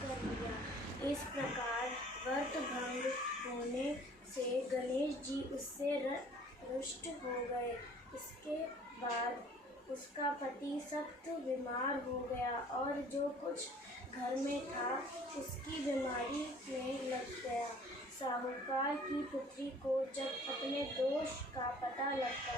कर लिया। इस प्रकार व्रत भंग होने से गणेश जी उससे रुष्ट हो गए। इसके बाद उसका पति सख्त बीमार हो गया और जो कुछ घर में था उसकी बीमारी में लग गया। साहूकार की पुत्री को जब अपने दोष का पता लगा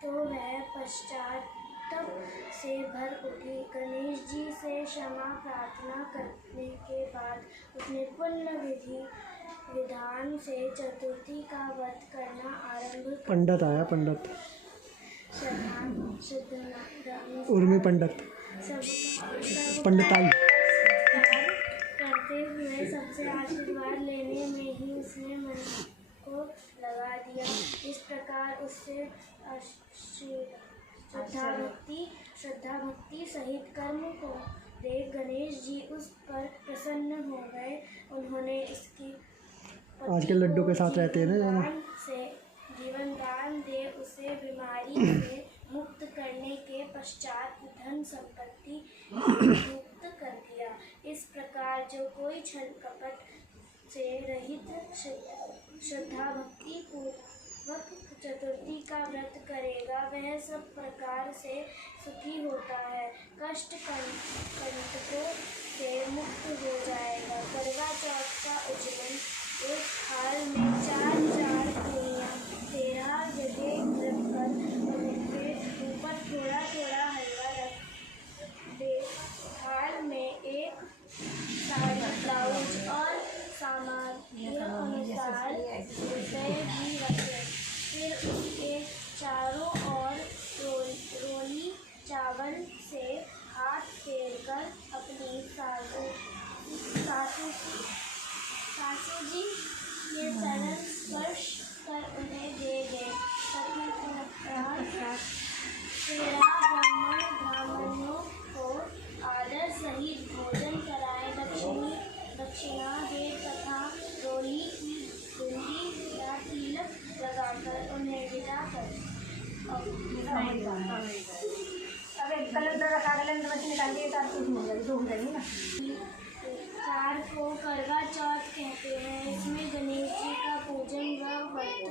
तो वह पश्चाताप से भर उठी। गणेश जी से क्षमा प्रार्थना करने के बाद उसने पुण्य विधान से चतुर्थी का व्रत करना आरंभ कर। पंडित आया, पंडित उर्मी पंडित पंडिताई करते हुए सबसे आशीर्वाद लेने में ही उसने मन को लगा दिया। इस प्रकार उससे श्रद्धा भक्ति सहित कर्म को देख गणेश जी उस पर प्रसन्न हो गए। उन्होंने इसकी आज के लड्डू के साथ रहते हैं ना से जीवन दान दे उसे बीमारी से मुक्त करने के पश्चात धन संपत्ति मुक्त कर दिया। इस प्रकार जो कोई छल कपट से रहित श्रद्धा भक्ति पूर्वक चतुर्थी का व्रत करेगा वह सब प्रकार से सुखी होता है, कष्ट कंटकों से मुक्त हो जाएगा। करवा चौथ का उज्जवल एक थाल में 4 पूरियां 13 जगह रखकर उनके ऊपर थोड़ा थोड़ा हलवा रख दे। थाल में एक साड़ी, ब्लाउज और सामग्री अनुसार रुपये भी रखें। फिर उसके चारों ओर रोली चावल से हाथ फेरकर अपनी सासू जी के चरण स्पर्श कर उन्हें दे दे। ब्राह्मणों को आदर सहित भोजन कराए, दक्षिणा दे तथा रोली की गुंडी या तिलक लगाकर उन्हें विदा कर। चार को करवा चौथ कहते हैं। इसमें गणेश जी का पूजन व व्रत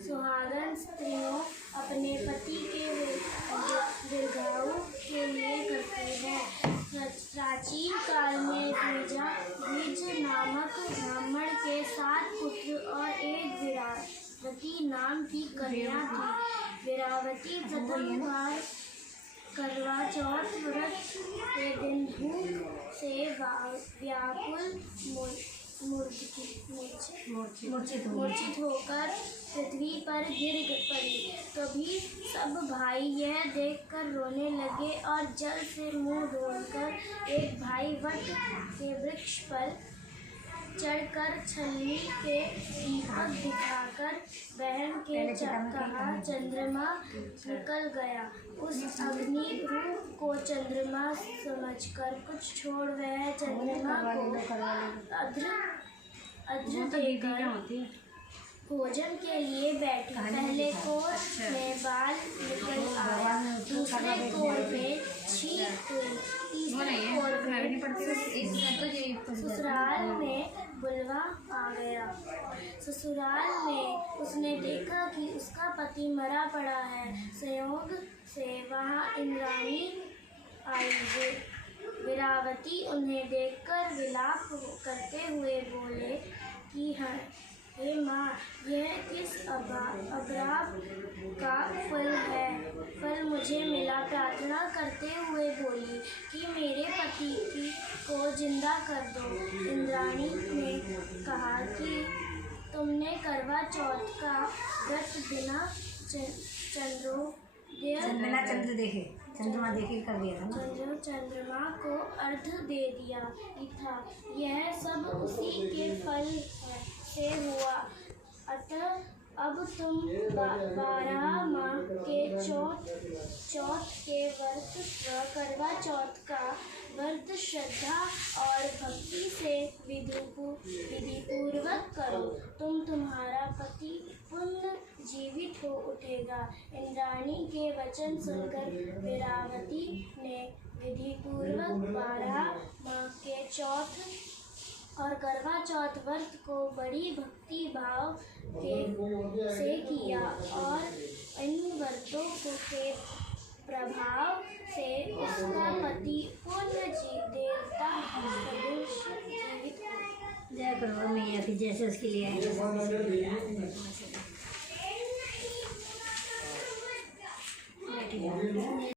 सुहागन स्त्रियों अपने पति के दीर्घायु के लिए करती हैं। प्राचीन काल में द्विज नामक ब्राह्मण के 7 पुत्र और एक वीरावती नाम की कन्या थी। वीरावती प्रथम बार करवा चौथ व्रत के दिन भूख से व्याकुल मूर्छित होकर पृथ्वी पर गिर पड़ी। तभी सब भाई यह देखकर रोने लगे और जल से मुंह धोकर एक भाई वट के वृक्ष पर चढ़कर छलनी के दीपक दिखाकर बहन के कहा चंद्रमा निकल गया। उस अग्नि रूप को चंद्रमा समझकर कुछ छोड़ वह चंद्रमा को अध्र देकर भोजन के लिए बैठी। पहले कोर में बाल निकल आया, दूसरे कोर में छींक हुई, तीसरे कोर में ससुराल में बुलवा आ गया। ससुराल में उसने देखा कि उसका पति मरा पड़ा है। संयोग से वहाँ इंद्राणी आई। वीरावती उन्हें देखकर विलाप करते हुए बोले कि हे माँ, यह किस अपराध का फल है? फल मुझे मिला। प्रार्थना करते हुए बोली कि मेरे पति को जिंदा कर दो। इंद्राणी ने कहा कि तुमने करवा चौथ का व्रत बिना चंद्रमा को अर्घ दे दिया था। यह सब उसी के फल से हुआ। अतः अब तुम 12 माह के चौथ के व्रत करवा चौथ का व्रत श्रद्धा और भक्ति से विधिपूर्वक करो। तुम्हारा पति पुनर्जीवित हो उठेगा। इंद्राणी के वचन सुनकर वीरावती ने विधिपूर्वक 12 माह के चौथ और करवा चौथ व्रत को बड़ी भक्ति भाव से किया और इन व्रतों के प्रभाव से उसका पति पूर्ण देवता सदृश जीवित हो। जय प्रभु मैया की जैसे उसके लिए